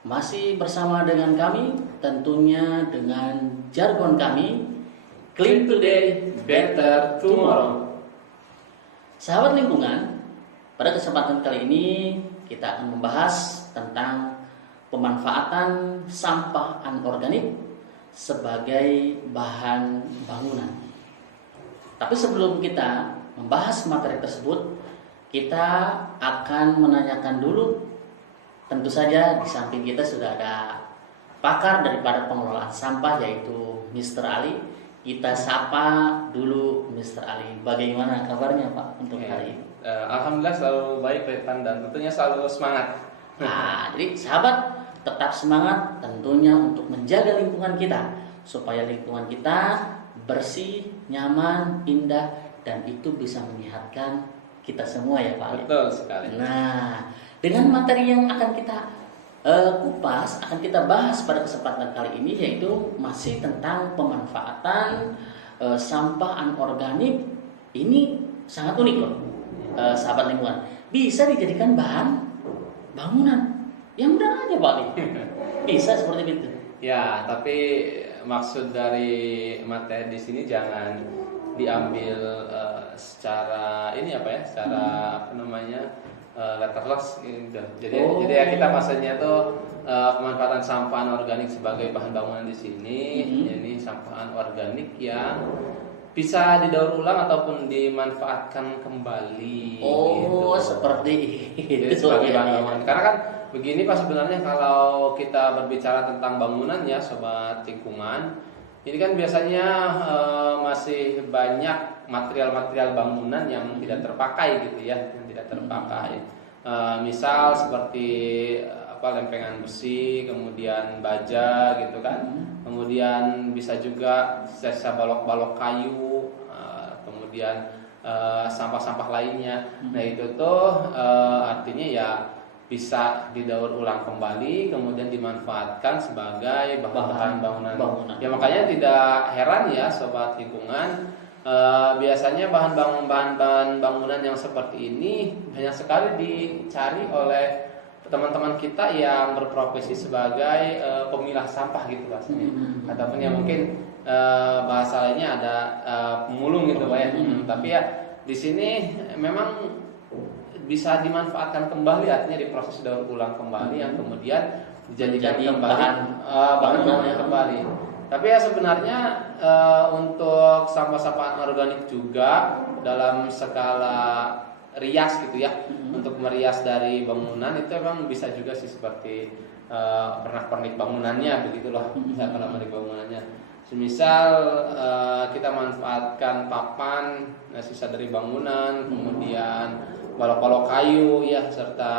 Masih bersama dengan kami, tentunya dengan jargon kami, Clean Today, Better Tomorrow. Sahabat lingkungan, pada kesempatan kali ini kita akan membahas tentang pemanfaatan sampah anorganik sebagai bahan bangunan. Tapi sebelum kita membahas materi tersebut, kita akan menanyakan dulu. Tentu saja di samping kita sudah ada pakar daripada pengelolaan sampah yaitu Mr. Ali. Kita sapa dulu Mr. Ali. Bagaimana kabarnya Pak untuk hari ini? Alhamdulillah selalu baik Retan, dan tentunya selalu semangat. Nah, jadi sahabat tetap semangat tentunya untuk menjaga lingkungan kita supaya lingkungan kita bersih, nyaman, indah, dan itu bisa menyehatkan kita semua ya Pak Ali. Betul sekali. Nah, dengan materi yang akan kita kupas, akan kita bahas pada kesempatan kali ini yaitu masih tentang pemanfaatan sampah anorganik. Ini sangat unik loh, sahabat lingkungan. Bisa dijadikan bahan bangunan. Yang benar aja Pak Ali. Bisa seperti itu. Ya, tapi maksud dari materi di sini jangan diambil secara ini apa ya? Secara apa namanya? Letterless gitu. Jadi ya kita maksudnya tuh pemanfaatan sampah anorganik sebagai bahan bangunan di sini. Ini sampah anorganik yang bisa didaur ulang ataupun dimanfaatkan kembali. Oh, gitu. seperti Jadi itu. sebagai bahan bangunan. Karena kan begini Pak, sebenarnya kalau kita berbicara tentang bangunan ya sobat lingkungan, ini kan biasanya masih banyak material-material bangunan yang tidak terpakai gitu ya, yang tidak terpakai. Misal seperti lempengan besi, kemudian baja gitu kan. Kemudian bisa juga sisa balok-balok kayu, kemudian sampah-sampah lainnya. Nah, itu tuh artinya ya bisa didaur ulang kembali, kemudian dimanfaatkan sebagai bahan bangunan. Ya makanya tidak heran ya sobat lingkungan, biasanya bahan bangunan yang seperti ini banyak sekali dicari oleh teman-teman kita yang berprofesi sebagai pemilah sampah gitu bahasanya, ataupun yang mungkin bahasa lainnya ada pemulung gitu Pak ya. Tapi ya di sini memang bisa dimanfaatkan kembali, artinya diproses daur ulang kembali yang kemudian dijadikan kembali bangunan kembali. Tapi ya sebenarnya untuk sampah-sampah anorganik juga dalam skala rias gitu ya, untuk merias dari bangunan itu memang bisa juga sih, seperti pernak-pernik bangunannya begitulah, bisa pernak-pernik bangunannya. Semisal kita manfaatkan papan sisa dari bangunan, kemudian balok-balok kayu ya, serta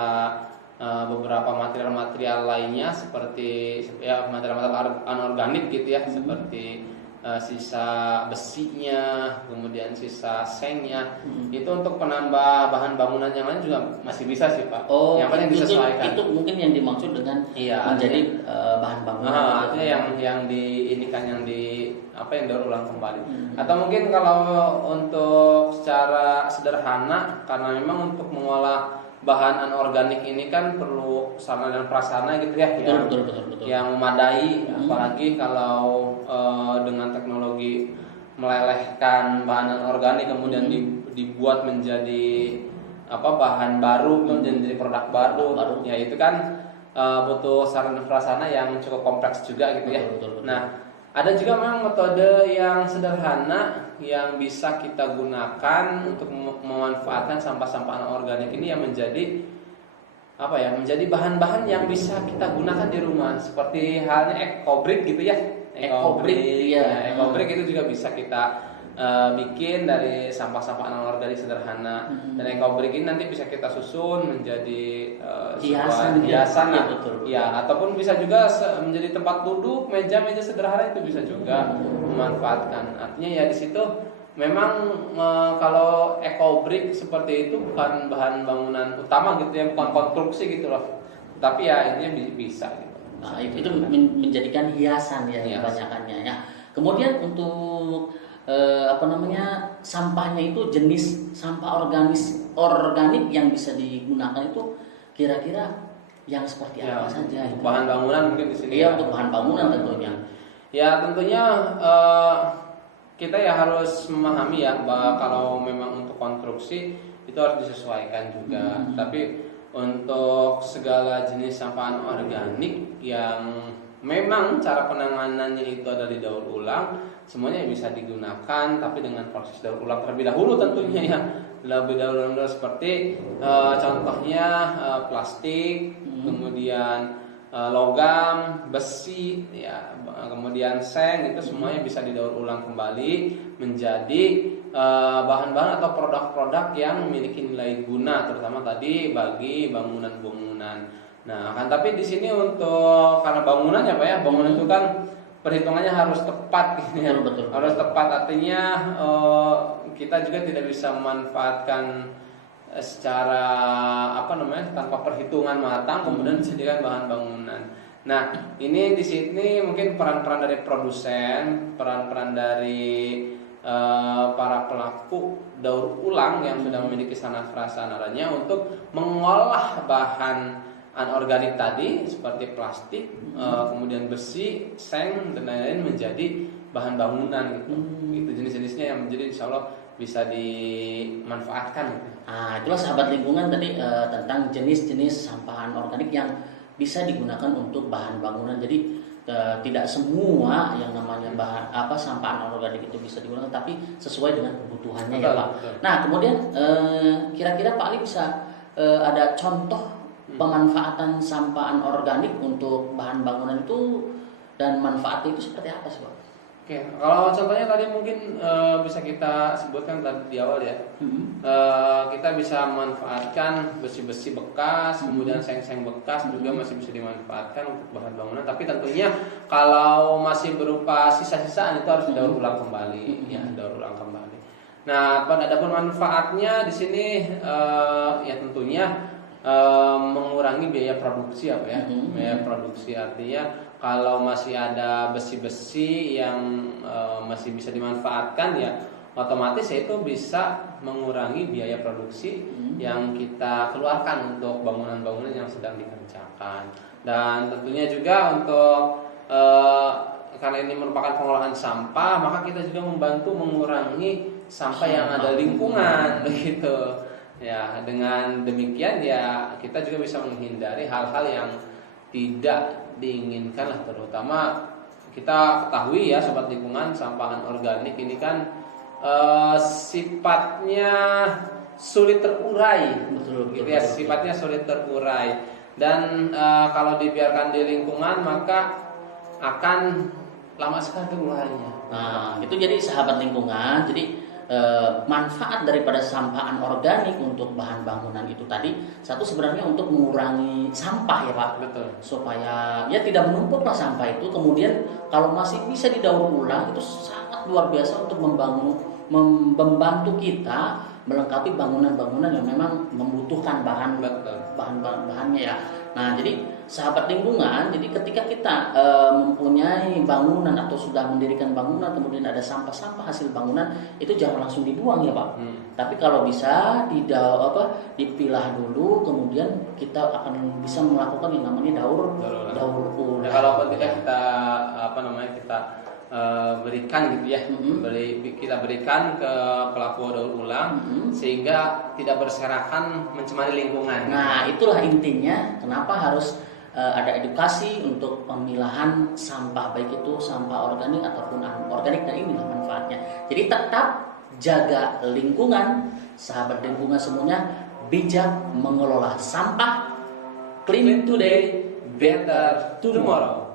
beberapa material-material lainnya seperti ya material-material anorganik gitu ya, seperti sisa besinya, kemudian sisa sengnya, itu untuk penambah bahan bangunan yang lain juga masih bisa sih Pak. Oh, yang paling disesuaikan. Itu mungkin yang dimaksud dengan menjadi bahan bangunan. Artinya yang diinikan, yang daur ulang kembali. Atau mungkin kalau untuk secara sederhana, karena memang untuk mengolah bahan anorganik ini kan perlu sarana dan prasarana gitu ya, betul. Yang memadai, apalagi kalau dengan teknologi melelehkan bahan anorganik kemudian dibuat menjadi bahan baru, kemudian menjadi produk baru. Ya itu kan butuh sarana dan prasarana yang cukup kompleks juga gitu ya. Betul. Nah, ada juga memang metode yang sederhana yang bisa kita gunakan untuk memanfaatkan sampah-sampah anorganik ini yang menjadi menjadi bahan-bahan yang bisa kita gunakan di rumah, seperti halnya ekobrik gitu ya. Ekobrik itu juga bisa kita bikin dari sampah-sampah anorganik sederhana. Dan ekobrik ini nanti bisa kita susun menjadi hiasan ya, betul. Ya, ataupun bisa juga menjadi tempat duduk, meja-meja sederhana, itu bisa juga memanfaatkan. Artinya ya di situ memang kalau ekobrik seperti itu bukan bahan bangunan utama gitu ya, bukan konstruksi gitu loh. Tapi ya intinya bisa gitu. Nah, itu menjadikan hiasan ya kebanyakannya ya. Kemudian untuk sampahnya itu jenis sampah organik yang bisa digunakan itu kira-kira yang seperti Ya, apa saja? untuk bahan bangunan mungkin di sini. Iya, untuk bahan bangunan tentunya. Ya tentunya kita ya harus memahami ya bahwa kalau memang untuk konstruksi itu harus disesuaikan juga. Tapi untuk segala jenis sampah organik yang memang cara penanganannya itu ada di daur ulang, semuanya bisa digunakan tapi dengan proses daur ulang terlebih dahulu tentunya ya. Lebih dahulu seperti contohnya plastik, kemudian logam, besi, ya, kemudian seng, itu semuanya bisa didaur ulang kembali menjadi bahan-bahan atau produk-produk yang memiliki nilai guna, terutama tadi bagi bangunan-bangunan. Nah, kan tapi di sini untuk karena bangunan ya Pak ya, bangunan itu kan perhitungannya harus tepat, gitu ya. Betul. Harus tepat, artinya kita juga tidak bisa memanfaatkan secara tanpa perhitungan matang kemudian dijadikan bahan bangunan. Nah, ini di sini mungkin peran-peran dari produsen, peran-peran dari para pelaku daur ulang yang sudah memiliki sanad prasanadanya untuk mengolah bahan anorganik tadi seperti plastik, kemudian besi, seng dan lain-lain menjadi bahan bangunan gitu. Itu jenis-jenisnya yang menjadi insya Allah bisa dimanfaatkan. Nah, itulah sahabat lingkungan tadi tentang jenis-jenis sampah anorganik yang bisa digunakan untuk bahan bangunan. Jadi tidak semua yang namanya bahan sampah anorganik itu bisa digunakan, tapi sesuai dengan kebutuhannya. Betul, ya Pak. Betul. Nah, kemudian kira-kira Pak Ali bisa ada contoh pemanfaatan sampah anorganik untuk bahan bangunan itu dan manfaatnya itu seperti apa sih Pak? Oke, kalau contohnya tadi mungkin bisa kita sebutkan tadi di awal ya. Kita bisa memanfaatkan besi-besi bekas, kemudian seng-seng bekas juga masih bisa dimanfaatkan untuk bahan bangunan. Tapi tentunya kalau masih berupa sisa-sisaan itu harus didaur ulang kembali, ya daur ulang kembali. Nah, adapun manfaatnya di sini ya tentunya mengurangi biaya produksi apa ya? Biaya produksi artinya kalau masih ada besi-besi yang masih bisa dimanfaatkan ya otomatis itu bisa mengurangi biaya produksi yang kita keluarkan untuk bangunan-bangunan yang sedang dikerjakan. Dan tentunya juga untuk karena ini merupakan pengolahan sampah, maka kita juga membantu mengurangi sampah yang ada di lingkungan begitu. Ya, dengan demikian ya kita juga bisa menghindari hal-hal yang tidak diinginkan lah, terutama kita ketahui ya sobat lingkungan, sampah organik ini kan sifatnya sulit terurai. Betul. Sifatnya sulit terurai dan kalau dibiarkan di lingkungan maka akan lama sekali terurainya. Nah, itu jadi sahabat lingkungan. Jadi manfaat daripada sampah anorganik untuk bahan bangunan itu tadi satu sebenarnya untuk mengurangi sampah ya Pak. Betul. Supaya ya tidak menumpuklah sampah itu, kemudian kalau masih bisa didaur ulang itu sangat luar biasa untuk membantu kita melengkapi bangunan-bangunan yang memang membutuhkan bahan-bahannya ya. Nah, jadi sahabat lingkungan, jadi ketika kita mempunyai bangunan atau sudah mendirikan bangunan, kemudian ada sampah-sampah hasil bangunan, itu jangan langsung dibuang ya Pak. Tapi kalau bisa dipilah dulu, kemudian kita akan bisa melakukan yang namanya daur ulang. Ya, kalau tidak kita berikan gitu ya, kita berikan ke pelaku daur ulang sehingga tidak berserakan mencemari lingkungan. Nah, itulah intinya kenapa harus ada edukasi untuk pemilahan sampah, baik itu sampah organik ataupun anorganik, dan inilah manfaatnya. Jadi tetap jaga lingkungan, sahabat lingkungan semuanya, bijak mengelola sampah. Clean today, better tomorrow.